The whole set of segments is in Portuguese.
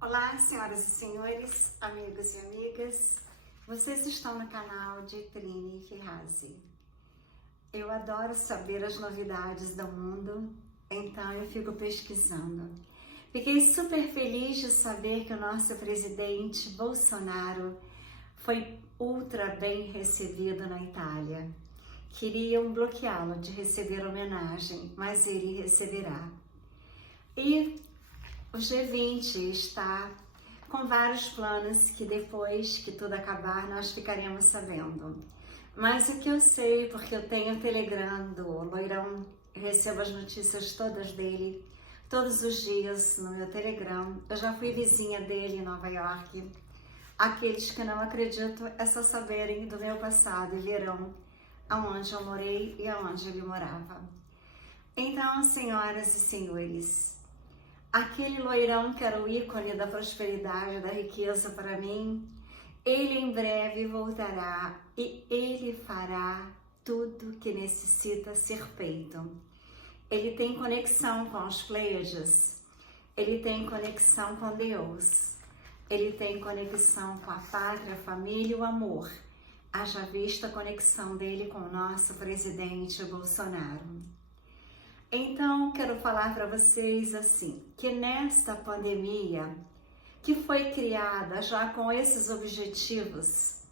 Olá, senhoras e senhores, amigos e amigas. Vocês estão no canal de Trine Ferrazzi. Eu adoro saber as novidades do mundo, então eu fico pesquisando. Fiquei super feliz de saber que o nosso presidente Bolsonaro foi ultra bem recebido na Itália. Queriam bloqueá-lo de receber homenagem, mas ele receberá. E o G20 está com vários planos que depois que tudo acabar nós ficaremos sabendo. Mas o que eu sei, porque eu tenho o Telegram do Loirão, eu recebo as notícias todas dele, todos os dias no meu Telegram. Eu já fui vizinha dele em Nova York. Aqueles que não acreditam é só saberem do meu passado e verão aonde eu morei e aonde ele morava. Então, senhoras e senhores, aquele loirão que era o ícone da prosperidade, da riqueza para mim, ele em breve voltará e ele fará tudo que necessita ser feito. Ele tem conexão com os Pleiades, ele tem conexão com Deus, ele tem conexão com a pátria, a família e o amor. Haja vista a conexão dele com o nosso presidente Bolsonaro. Então, quero falar para vocês assim, que nesta pandemia, que foi criada já com esses objetivos,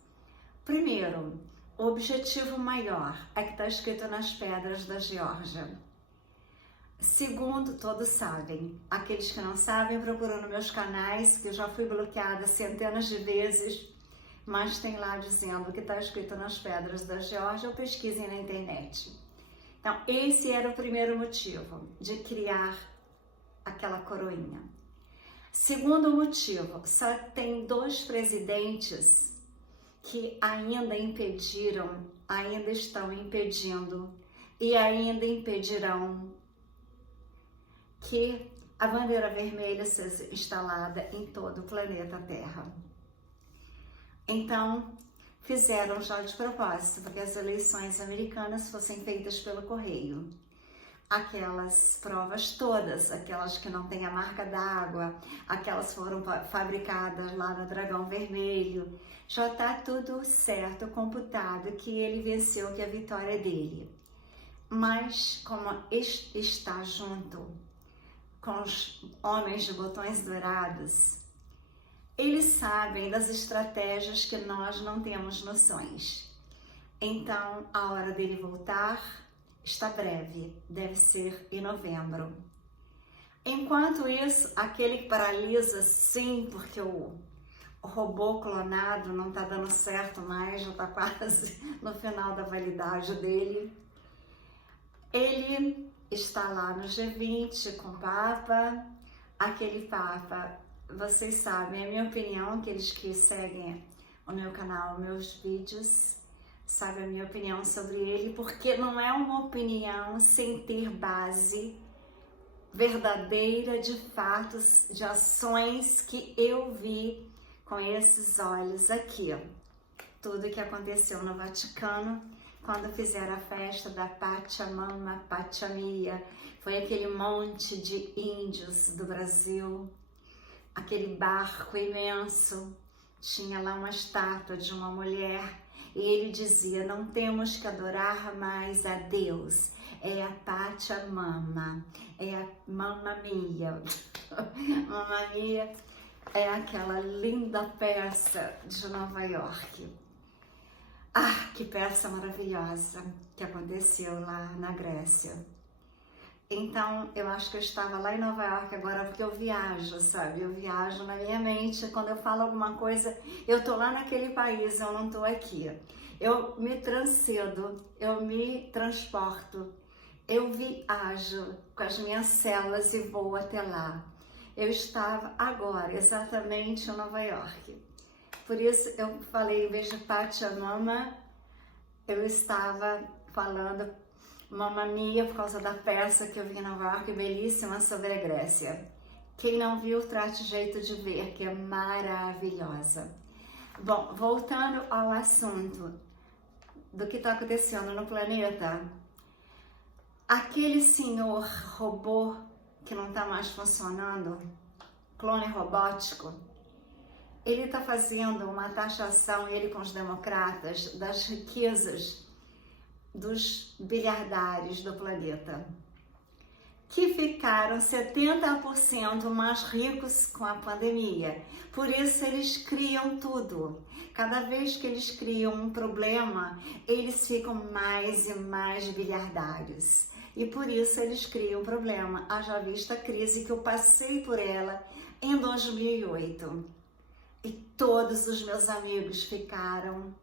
primeiro, o objetivo maior é que está escrito nas pedras da Geórgia. Segundo, todos sabem. Aqueles que não sabem, procuram nos meus canais, que eu já fui bloqueada centenas de vezes, mas tem lá dizendo que está escrito nas pedras da Geórgia, ou pesquisem na internet. Então, esse era o primeiro motivo de criar aquela coroinha. Segundo motivo, só tem 2 presidentes que ainda impediram, ainda estão impedindo e ainda impedirão que a bandeira vermelha seja instalada em todo o planeta Terra. Então, fizeram já de propósito, porque as eleições americanas fossem feitas pelo correio. Aquelas provas todas, aquelas que não têm a marca d'água, aquelas foram fabricadas lá no Dragão Vermelho, já está tudo certo, computado, que ele venceu, que a vitória é dele. Mas como está junto com os homens de botões dourados, eles sabem das estratégias que nós não temos noções. Então, a hora dele voltar está breve, deve ser em novembro. Enquanto isso, aquele que paralisa, sim, porque o robô clonado não está dando certo mais, já está quase no final da validade dele, ele está lá no G20 com o Papa. Aquele Papa, vocês sabem, é a minha opinião, aqueles que seguem o meu canal, meus vídeos, sabem a minha opinião sobre ele, porque não é uma opinião sem ter base verdadeira de fatos, de ações que eu vi com esses olhos aqui. Tudo que aconteceu no Vaticano, quando fizeram a festa da Pachamama, Pachamia, foi aquele monte de índios do Brasil, aquele barco imenso, tinha lá uma estátua de uma mulher e ele dizia: não temos que adorar mais a Deus, é a Pachamama, é a Mamma Mia. Mamma Mia é aquela linda peça de Nova York. Ah, que peça maravilhosa que aconteceu lá na Grécia. Então, eu acho que eu estava lá em Nova York agora, porque eu viajo, sabe? Eu viajo na minha mente, quando eu falo alguma coisa, eu tô lá naquele país, eu não tô aqui. Eu me transcedo, eu me transporto, eu viajo com as minhas células e vou até lá. Eu estava agora, exatamente em Nova York. Por isso eu falei, em vez de Pachamama, eu estava falando Mamma Mia, por causa da peça que eu vi em Nova York, belíssima, sobre a Grécia. Quem não viu, trate jeito de ver, que é maravilhosa. Bom, voltando ao assunto do que está acontecendo no planeta, aquele senhor robô que não está mais funcionando, clone robótico, ele está fazendo uma taxação, ele com os democratas, das riquezas dos bilhardários do planeta, que ficaram 70% mais ricos com a pandemia. Por isso eles criam tudo. Cada vez que eles criam um problema, eles ficam mais e mais bilhardários. E por isso eles criam problema. Haja vista a crise que eu passei por ela em 2008. E todos os meus amigos ficaram,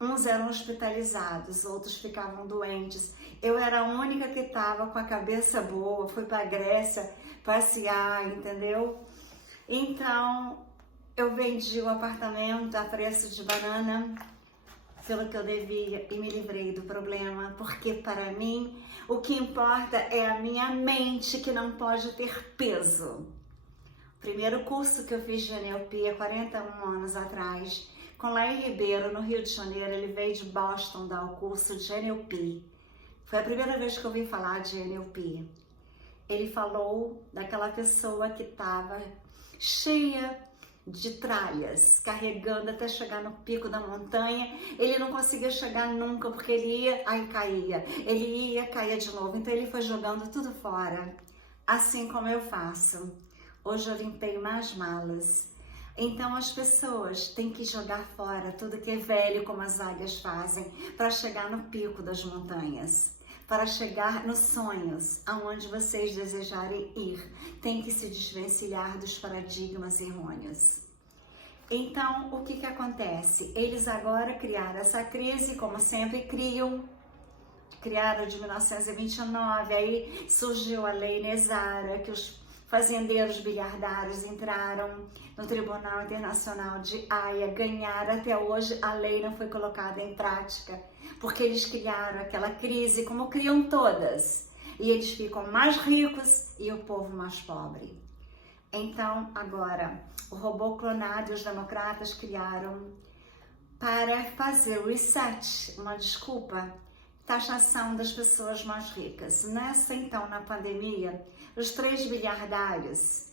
uns eram hospitalizados, outros ficavam doentes. Eu era a única que estava com a cabeça boa, fui para a Grécia passear, entendeu? Então, eu vendi o apartamento a preço de banana, pelo que eu devia, e me livrei do problema, porque para mim, o que importa é a minha mente, que não pode ter peso. O primeiro curso que eu fiz de NLP há 41 anos atrás, com Laí Ribeiro, no Rio de Janeiro, ele veio de Boston dar o curso de NLP. Foi a primeira vez que eu ouvi falar de NLP. Ele falou daquela pessoa que estava cheia de tralhas, carregando até chegar no pico da montanha. Ele não conseguia chegar nunca, porque ele ia, aí caía. Ele ia, caía de novo. Então ele foi jogando tudo fora, assim como eu faço. Hoje eu limpei mais malas. Então as pessoas têm que jogar fora tudo que é velho, como as águias fazem, para chegar no pico das montanhas, para chegar nos sonhos, aonde vocês desejarem ir. Tem que se desvencilhar dos paradigmas errôneos. Então, o que acontece? Eles agora criaram essa crise, como sempre criaram de 1929, aí surgiu a Lei Nesara, que os fazendeiros bilhardários entraram no Tribunal Internacional de Haia, ganharam. Até hoje a lei não foi colocada em prática, porque eles criaram aquela crise, como criam todas, e eles ficam mais ricos e o povo mais pobre. Então, agora, o robô clonado e os democratas criaram para fazer o reset, uma desculpa, taxação das pessoas mais ricas. Nessa, então, na pandemia, os 3 bilhardários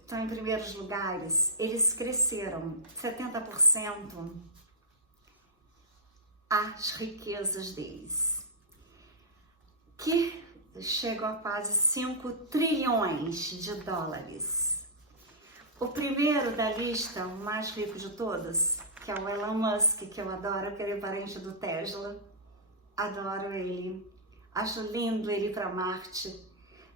estão em primeiros lugares, eles cresceram 70% as riquezas deles, que chegam a quase 5 trilhões de dólares. O primeiro da lista, o mais rico de todos, que é o Elon Musk, que eu adoro, que ele é parente do Tesla, adoro ele, acho lindo ele ir para Marte,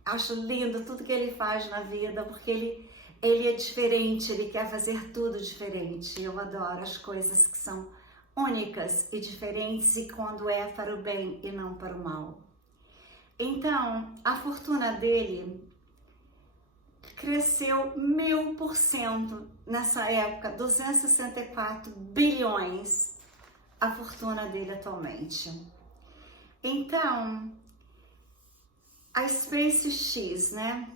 acho lindo tudo que ele faz na vida, porque ele é diferente, ele quer fazer tudo diferente. Eu adoro as coisas que são únicas e diferentes, e quando é para o bem e não para o mal. Então, a fortuna dele cresceu 1000% nessa época, 264 bilhões a fortuna dele atualmente. Então, a SpaceX, né?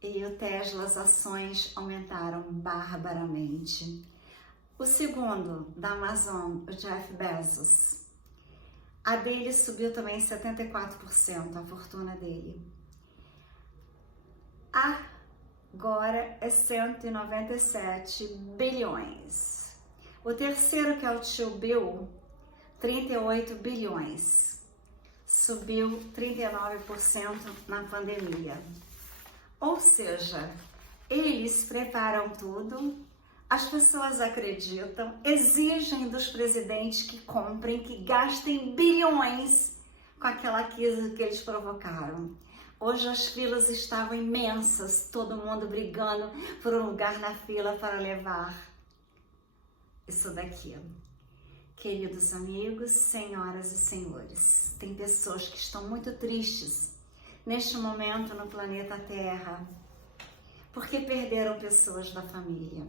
E o Tesla, as ações aumentaram barbaramente. O segundo, da Amazon, o Jeff Bezos, a dele subiu também 74%, a fortuna dele. Agora é 197 bilhões. O terceiro, que é o tio Bill, 38 bilhões. Subiu 39% na pandemia. Ou seja, eles preparam tudo, as pessoas acreditam, exigem dos presidentes que comprem, que gastem bilhões com aquela crise que eles provocaram. Hoje as filas estavam imensas, todo mundo brigando por um lugar na fila para levar isso daqui. Queridos amigos, senhoras e senhores, tem pessoas que estão muito tristes neste momento no planeta Terra, porque perderam pessoas da família.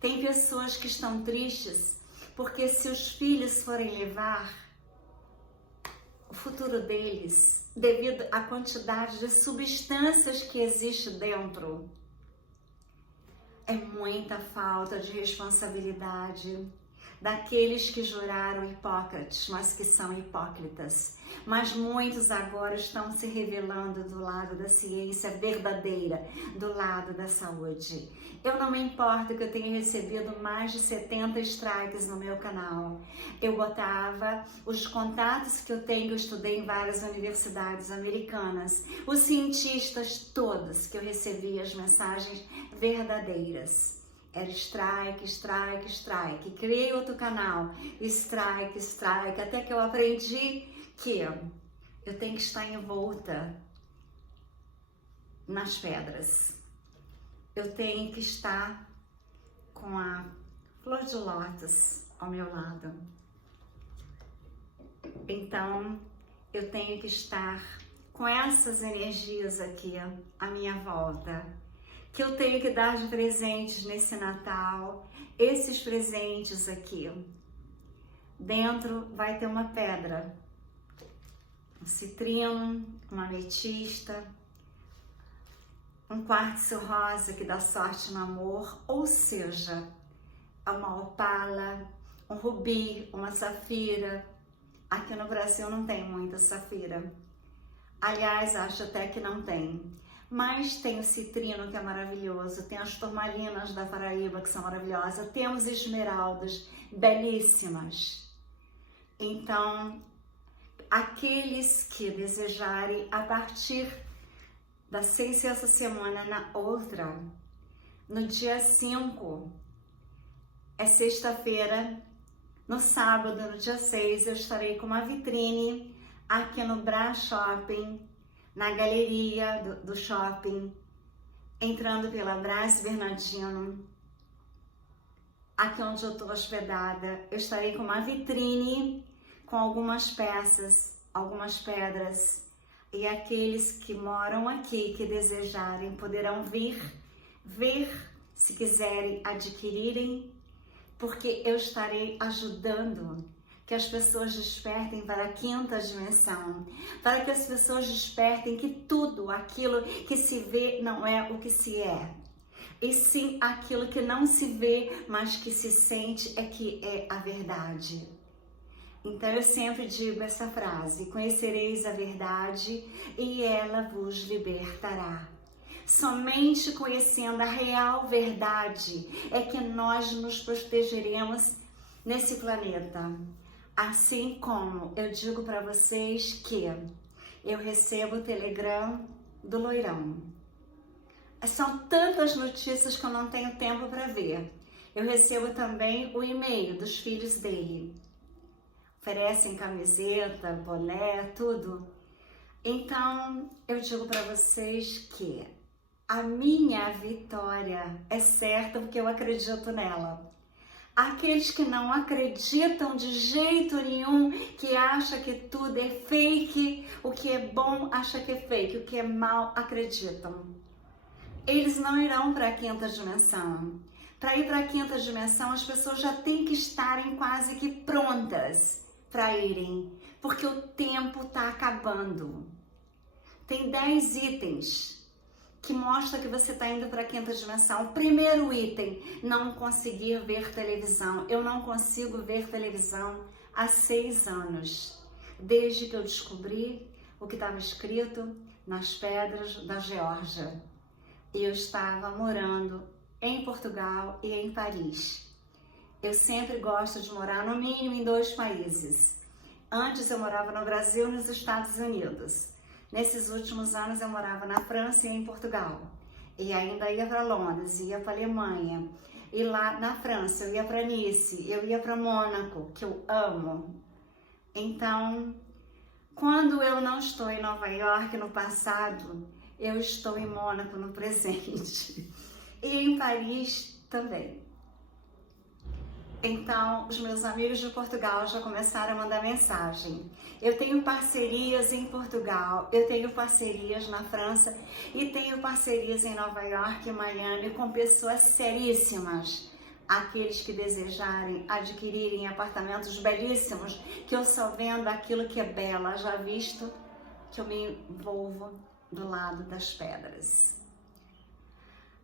Tem pessoas que estão tristes porque se os filhos forem levar o futuro deles, devido à quantidade de substâncias que existe dentro, é muita falta de responsabilidade, daqueles que juraram Hipócrates, mas que são hipócritas. Mas muitos agora estão se revelando do lado da ciência verdadeira, do lado da saúde. Eu não me importo que eu tenha recebido mais de 70 strikes no meu canal. Eu botava os contatos que eu tenho, eu estudei em várias universidades americanas, os cientistas todos que eu recebia as mensagens verdadeiras. Era strike, strike, strike. Criei outro canal, strike, strike, até que eu aprendi que eu tenho que estar envolta nas pedras. Eu tenho que estar com a flor de lótus ao meu lado. Então, eu tenho que estar com essas energias aqui à minha volta, que eu tenho que dar de presentes nesse Natal. Esses presentes aqui, dentro vai ter uma pedra, um citrino, uma ametista, um quartzo rosa que dá sorte no amor, ou seja, uma opala, um rubi, uma safira. Aqui no Brasil não tem muita safira. Aliás, acho até que não tem. Mas tem o citrino, que é maravilhoso, tem as turmalinas da Paraíba, que são maravilhosas, temos esmeraldas belíssimas. Então, aqueles que desejarem, a partir da 6 essa semana, na outra, no dia 5, é sexta-feira, no sábado, no dia 6, eu estarei com uma vitrine aqui no Brás Shopping, na galeria do shopping, entrando pela Brás Bernardino, aqui onde eu estou hospedada. Eu estarei com uma vitrine com algumas peças, algumas pedras, e aqueles que moram aqui, que desejarem, poderão vir, ver, se quiserem adquirirem, porque eu estarei ajudando que as pessoas despertem para a 5ª dimensão, para que as pessoas despertem que tudo aquilo que se vê não é o que se é, e sim aquilo que não se vê, mas que se sente é que é a verdade. Então eu sempre digo essa frase: conhecereis a verdade e ela vos libertará. Somente conhecendo a real verdade é que nós nos protegeremos nesse planeta. Assim como eu digo para vocês que eu recebo o Telegram do Loirão. São tantas notícias que eu não tenho tempo para ver. Eu recebo também o e-mail dos filhos dele. Oferecem camiseta, boné, tudo. Então, eu digo para vocês que a minha vitória é certa porque eu acredito nela. Aqueles que não acreditam de jeito nenhum, que acham que tudo é fake, o que é bom acha que é fake, o que é mal acreditam. Eles não irão para a 5ª dimensão. Para ir para a 5ª dimensão, as pessoas já têm que estarem quase que prontas para irem, porque o tempo está acabando. Tem 10 itens que mostra que você está indo para a 5ª dimensão. O primeiro item, não conseguir ver televisão. Eu não consigo ver televisão há 6 anos, desde que eu descobri o que estava escrito nas pedras da Geórgia. Eu estava morando em Portugal e em Paris. Eu sempre gosto de morar no mínimo em 2 países. Antes eu morava no Brasil e nos Estados Unidos. Nesses últimos anos eu morava na França e em Portugal. E ainda ia para Londres, ia para Alemanha. E lá na França eu ia para Nice, eu ia para Mônaco, que eu amo. Então, quando eu não estou em Nova York no passado, eu estou em Mônaco no presente. E em Paris também. Então, os meus amigos de Portugal já começaram a mandar mensagem. Eu tenho parcerias em Portugal, eu tenho parcerias na França e tenho parcerias em Nova York e Miami com pessoas seríssimas. Aqueles que desejarem adquirirem apartamentos belíssimos, que eu só vendo aquilo que é belo, já visto que eu me envolvo do lado das pedras.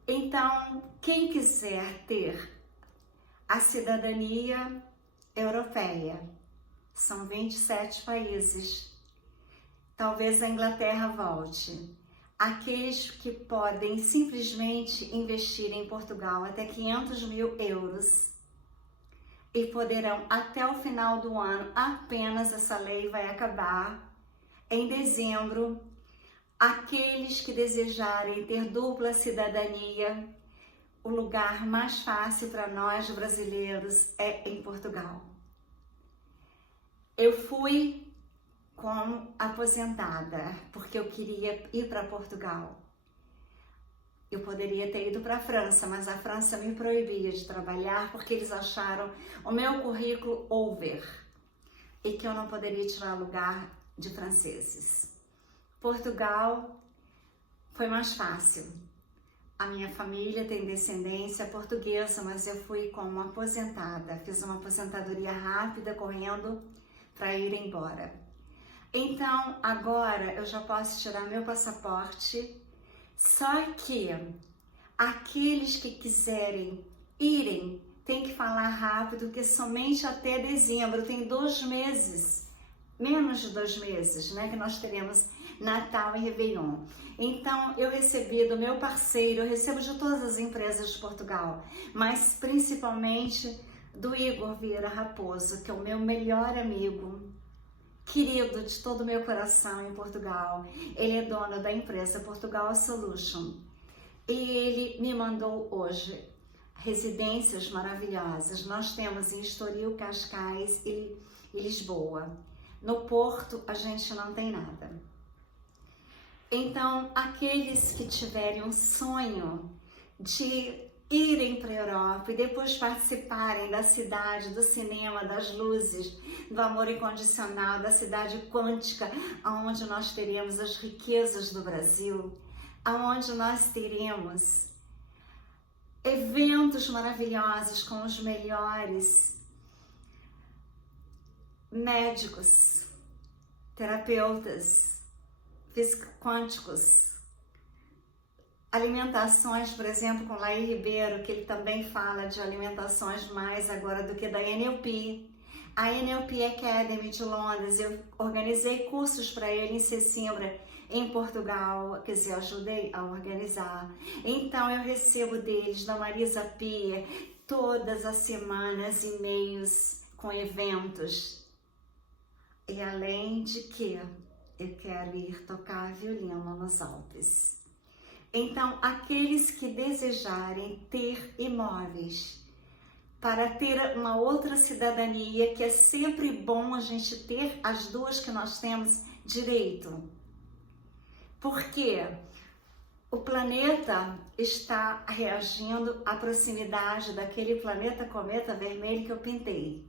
Então, quem quiser ter a cidadania europeia. São 27 países. Talvez a Inglaterra volte. Aqueles que podem simplesmente investir em Portugal até 500 mil euros e poderão até o final do ano, apenas essa lei vai acabar em dezembro. Aqueles que desejarem ter dupla cidadania, o lugar mais fácil para nós brasileiros é em Portugal. Eu fui como aposentada, porque eu queria ir para Portugal. Eu poderia ter ido para a França, mas a França me proibia de trabalhar porque eles acharam o meu currículo over e que eu não poderia tirar lugar de franceses. Portugal foi mais fácil. A minha família tem descendência portuguesa, mas eu fui como aposentada. Fiz uma aposentadoria rápida, correndo para ir embora. Então, agora eu já posso tirar meu passaporte, só que aqueles que quiserem irem tem que falar rápido, porque somente até dezembro, tem 2 meses, menos de 2 meses, né, que nós teremos Natal e Réveillon. Então, eu recebi do meu parceiro, eu recebo de todas as empresas de Portugal, mas principalmente do Igor Vieira Raposo, que é o meu melhor amigo, querido de todo o meu coração em Portugal. Ele é dono da empresa Portugal Solution. E ele me mandou hoje residências maravilhosas. Nós temos em Estoril, Cascais e Lisboa. No Porto, a gente não tem nada. Então, aqueles que tiverem um sonho de irem para a Europa e depois participarem da cidade, do cinema, das luzes, do amor incondicional, da cidade quântica, onde nós teremos as riquezas do Brasil, onde nós teremos eventos maravilhosos com os melhores médicos, terapeutas, físico-quânticos, alimentações, por exemplo, com Laí Ribeiro, que ele também fala de alimentações mais agora do que da NLP. A NLP Academy de Londres, eu organizei cursos para ele em Sesimbra, em Portugal, quer dizer, eu ajudei a organizar. Então eu recebo deles, da Marisa Pia, todas as semanas e-mails com eventos. E além de que eu quero ir tocar violino nos Alpes. Então, aqueles que desejarem ter imóveis para ter uma outra cidadania, que é sempre bom a gente ter as duas que nós temos direito. Porque o planeta está reagindo à proximidade daquele planeta cometa vermelho que eu pintei.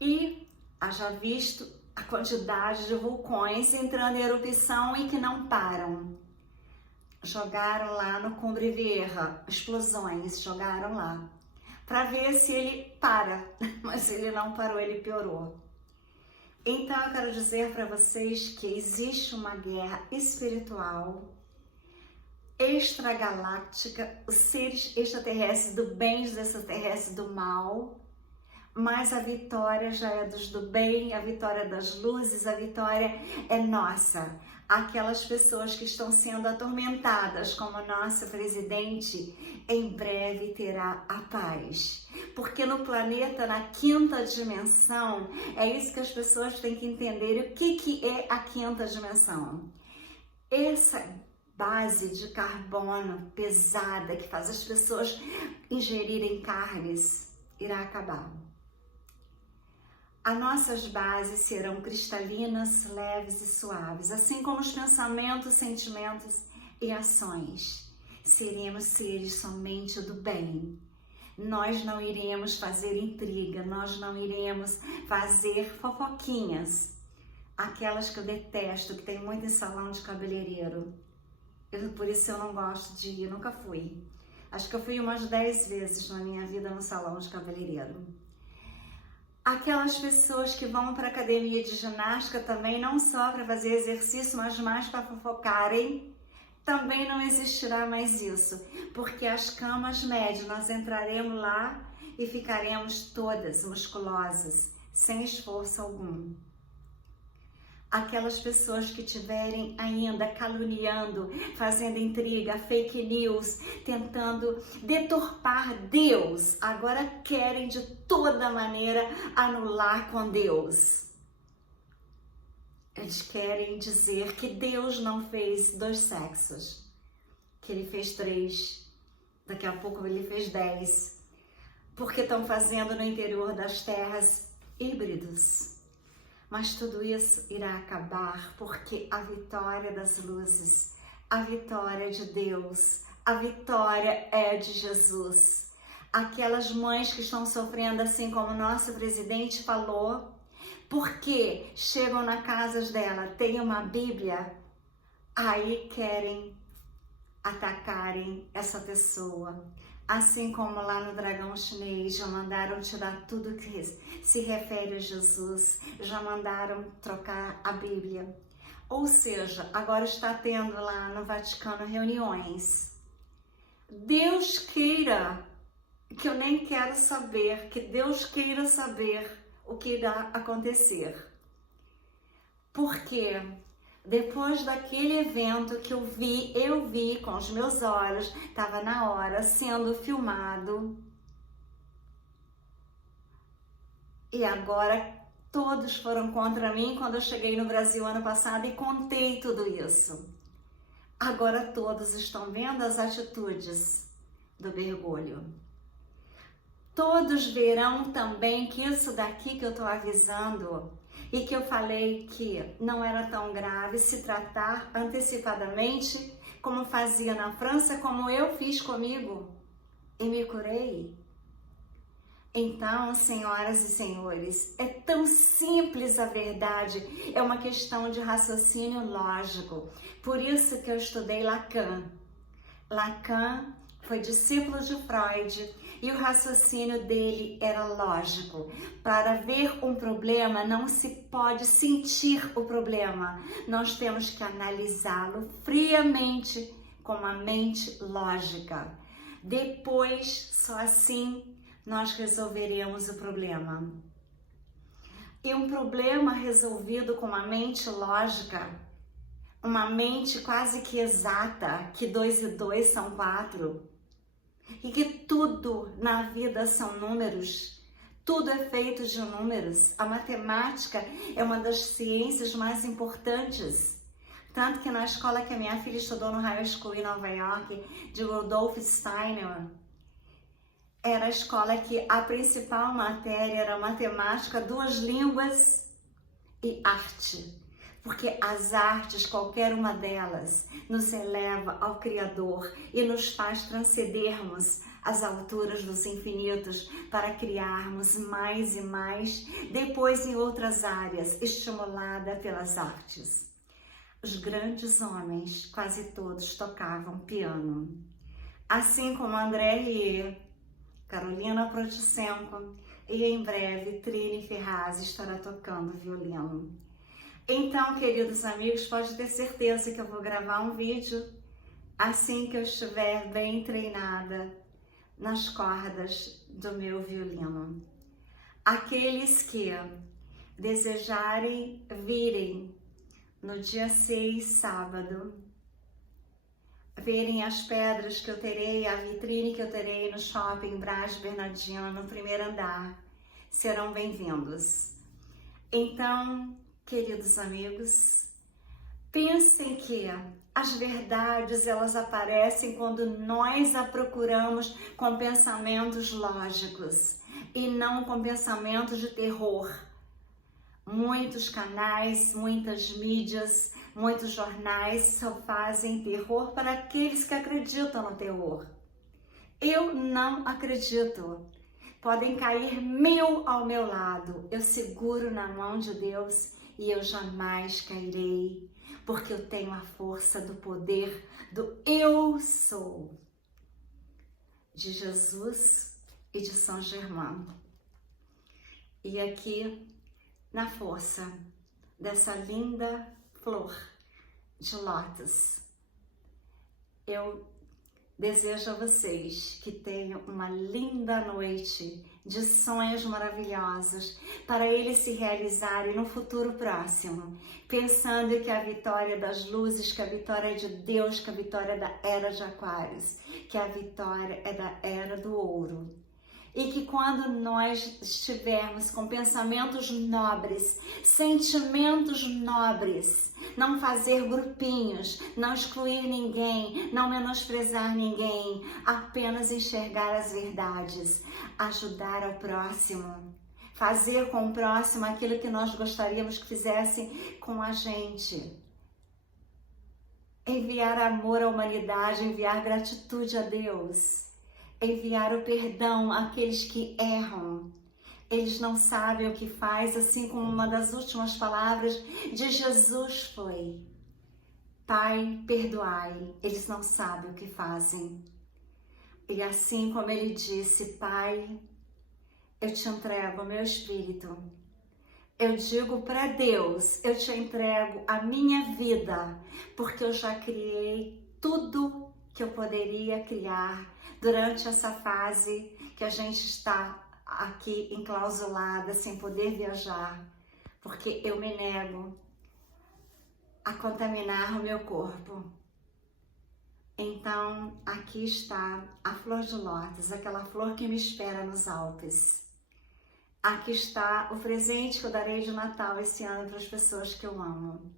E haja visto a quantidade de vulcões entrando em erupção e que não param. Jogaram lá no Cumbre Vieja, explosões, jogaram lá, para ver se ele para, mas ele não parou, ele piorou. Então eu quero dizer para vocês que existe uma guerra espiritual, extragaláctica, os seres extraterrestres do bem e os extraterrestres do mal, mas a vitória já é dos do bem, a vitória das luzes, a vitória é nossa. Aquelas pessoas que estão sendo atormentadas, como o nosso presidente, em breve terá a paz. Porque no planeta, na 5ª dimensão, é isso que as pessoas têm que entender. O que é a 5ª dimensão? Essa base de carbono pesada que faz as pessoas ingerirem carnes irá acabar. As nossas bases serão cristalinas, leves e suaves, assim como os pensamentos, sentimentos e ações. Seremos seres somente do bem. Nós não iremos fazer intriga, nós não iremos fazer fofoquinhas. Aquelas que eu detesto, que tem muito em salão de cabeleireiro. Por isso eu não gosto de ir, nunca fui. Acho que eu fui umas 10 vezes na minha vida no salão de cabeleireiro. Aquelas pessoas que vão para a academia de ginástica também, não só para fazer exercício, mas mais para fofocarem também não existirá mais isso, porque as camas médias nós entraremos lá e ficaremos todas musculosas, sem esforço algum. Aquelas pessoas que estiverem ainda caluniando, fazendo intriga, fake news, tentando deturpar Deus, agora querem de toda maneira anular com Deus. Eles querem dizer que Deus não fez 2 sexos, que Ele fez 3, daqui a pouco Ele fez 10, porque estão fazendo no interior das terras híbridos. Mas tudo isso irá acabar, porque a vitória das luzes, a vitória de Deus, a vitória é de Jesus. Aquelas mães que estão sofrendo, assim como o nosso presidente falou, porque chegam na casa dela, tem uma Bíblia, aí querem atacarem essa pessoa. Assim como lá no dragão chinês, já mandaram tirar tudo que se refere a Jesus, já mandaram trocar a Bíblia. Ou seja, agora está tendo lá no Vaticano reuniões. Deus queira, que eu nem quero saber, que Deus queira saber o que irá acontecer. Porque depois daquele evento que eu vi com os meus olhos, estava na hora sendo filmado. E agora todos foram contra mim quando eu cheguei no Brasil ano passado e contei tudo isso. Agora todos estão vendo as atitudes do Bergoglio. Todos verão também que isso daqui que eu estou avisando e que eu falei que não era tão grave se tratar antecipadamente, como fazia na França, como eu fiz comigo e me curei. Então, senhoras e senhores, é tão simples a verdade, é uma questão de raciocínio lógico. Por isso que eu estudei Lacan. Lacan foi discípulo de Freud e o raciocínio dele era lógico. Para ver um problema, não se pode sentir o problema. Nós temos que analisá-lo friamente, com uma mente lógica. Depois, só assim, nós resolveremos o problema. E um problema resolvido com uma mente lógica, uma mente quase que exata, que 2 e 2 são 4, e que tudo na vida são números, tudo é feito de números. A matemática é uma das ciências mais importantes. Tanto que na escola que a minha filha estudou no High School em Nova York, de Rudolf Steiner, era a escola que a principal matéria era matemática, 2 línguas e arte. Porque as artes, qualquer uma delas, nos eleva ao Criador e nos faz transcendermos as alturas dos infinitos para criarmos mais e mais, depois em outras áreas, estimulada pelas artes. Os grandes homens, quase todos, tocavam piano. Assim como André Rieu, Carolina Protchenko e em breve Trini Ferraz estará tocando violino. Então, queridos amigos, pode ter certeza que eu vou gravar um vídeo assim que eu estiver bem treinada nas cordas do meu violino. Aqueles que desejarem virem no dia 6, sábado, verem as pedras que eu terei, a vitrine que eu terei no shopping Braz Bernardino, no 1º andar, serão bem-vindos. Então, queridos amigos, pensem que as verdades elas aparecem quando nós a procuramos com pensamentos lógicos e não com pensamentos de terror. Muitos canais, muitas mídias, muitos jornais só fazem terror para aqueles que acreditam no terror. Eu não acredito. Podem cair 1000 ao meu lado. Eu seguro na mão de Deus e eu jamais cairei, porque eu tenho a força do poder do eu sou, de Jesus e de São Germain. E aqui, na força dessa linda flor de lótus, Eu desejo a vocês que tenham uma linda noite de sonhos maravilhosos para eles se realizarem no futuro próximo, pensando que a vitória das luzes, que a vitória é de Deus, que a vitória é da era de Aquários, que a vitória é da era do ouro. E que quando nós estivermos com pensamentos nobres, sentimentos nobres, não fazer grupinhos, não excluir ninguém, não menosprezar ninguém, apenas enxergar as verdades, ajudar ao próximo, fazer com o próximo aquilo que nós gostaríamos que fizessem com a gente. Enviar amor à humanidade, enviar gratitude a Deus. Enviar o perdão àqueles que erram. Eles não sabem o que faz, assim como uma das últimas palavras de Jesus foi: Pai, perdoai, eles não sabem o que fazem. E assim como ele disse: Pai, eu te entrego o meu espírito. Eu digo para Deus, eu te entrego a minha vida, porque eu já criei tudo que eu poderia criar durante essa fase que a gente está aqui enclausulada, sem poder viajar, porque eu me nego a contaminar o meu corpo. Então, aqui está a flor de lótus, aquela flor que me espera nos Alpes. Aqui está o presente que eu darei de Natal esse ano para as pessoas que eu amo.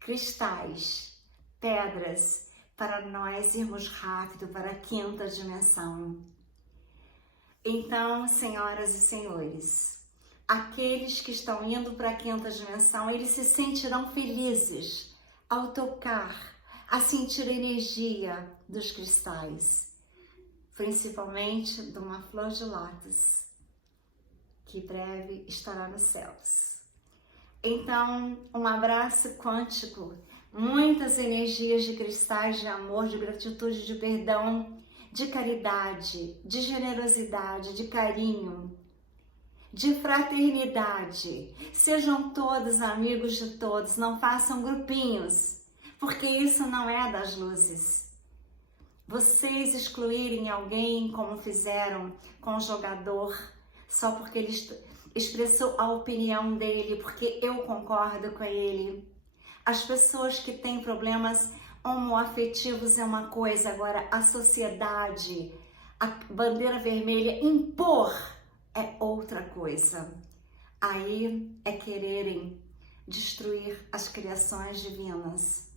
Cristais, pedras, para nós irmos rápido para a quinta dimensão. Então, senhoras e senhores, aqueles que estão indo para a quinta dimensão, eles se sentirão felizes ao tocar, a sentir a energia dos cristais, principalmente de uma flor de lótus, que breve estará nos céus. Então, um abraço quântico, muitas energias de cristais, de amor, de gratitude, de perdão, de caridade, de generosidade, de carinho, de fraternidade. Sejam todos amigos de todos, não façam grupinhos, porque isso não é das luzes. Vocês excluírem alguém como fizeram com o jogador, só porque ele expressou a opinião dele, porque eu concordo com ele. As pessoas que têm problemas homoafetivos é uma coisa, agora a sociedade, a bandeira vermelha, impor é outra coisa. Aí é quererem destruir as criações divinas.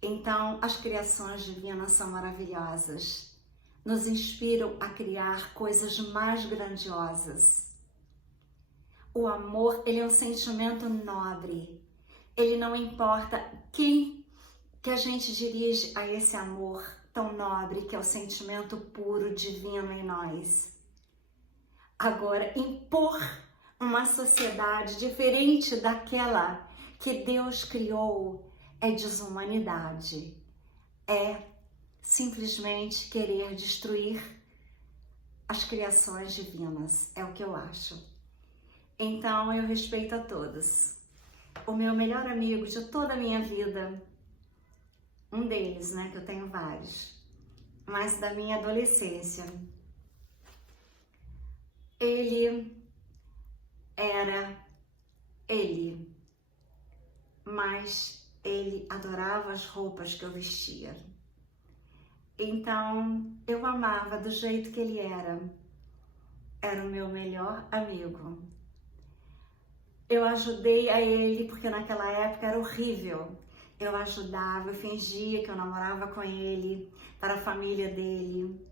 Então, as criações divinas são maravilhosas, nos inspiram a criar coisas mais grandiosas. O amor, ele é um sentimento nobre. Ele não importa quem que a gente dirige a esse amor tão nobre, que é o sentimento puro, divino em nós. Agora, impor uma sociedade diferente daquela que Deus criou é desumanidade. É simplesmente querer destruir as criações divinas. É o que eu acho. Então, eu respeito a todos. O meu melhor amigo de toda a minha vida, um deles, né, que eu tenho vários, mas da minha adolescência, ele era ele, mas ele adorava as roupas que eu vestia. Então, eu amava do jeito que ele era. Era o meu melhor amigo. Eu ajudei a ele porque naquela época era horrível. Eu ajudava, eu fingia que eu namorava com ele, para a família dele.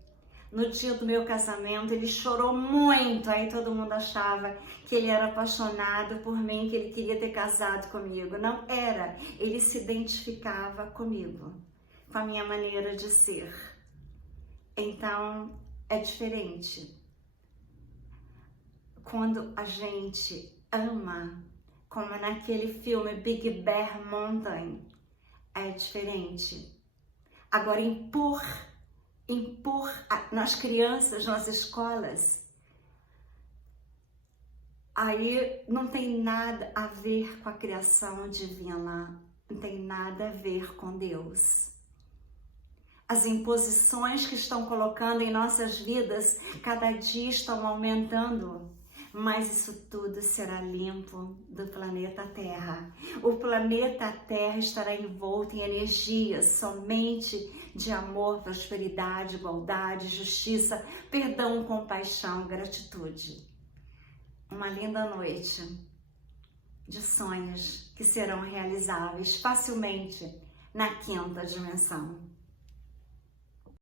No dia do meu casamento, ele chorou muito, aí todo mundo achava que ele era apaixonado por mim, que ele queria ter casado comigo. Não era, ele se identificava comigo, com a minha maneira de ser. Então, é diferente. Quando a gente ama, como naquele filme Big Bear Mountain, é diferente. Agora, impor nas crianças, nas escolas, aí não tem nada a ver com a criação divina, não tem nada a ver com Deus. As imposições que estão colocando em nossas vidas cada dia estão aumentando, mas isso tudo será limpo do planeta Terra. O planeta Terra estará envolto em energias somente de amor, prosperidade, igualdade, justiça, perdão, compaixão, gratitude. Uma linda noite de sonhos que serão realizáveis facilmente na quinta dimensão.